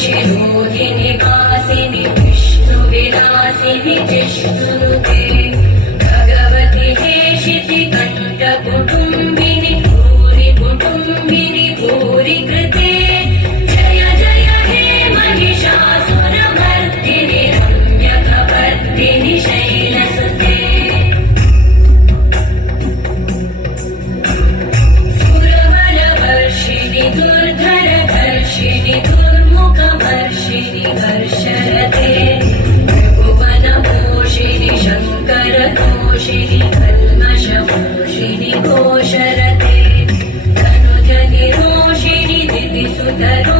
शिरोधिनि वासिनि विष्णुविलासिनि जिष्णुनुते भगवति हेशिति कण्ठकुटुम्बिनि भूरि कुटुम्बिनि भूरि कृते जय जय हे महिषासुरमर्दिनि रम्यकपर्दिनि शैलसुते सुरवरवर्षिणि दुर्धरधर्षिणि दुर्मुखमर्षिणि हर्षरते त्रिभुवनपोषिणि शङ्करतोषिणि कल्मषमोषिणि घोषरते तनुजनिरोषिणि दितिसुतरो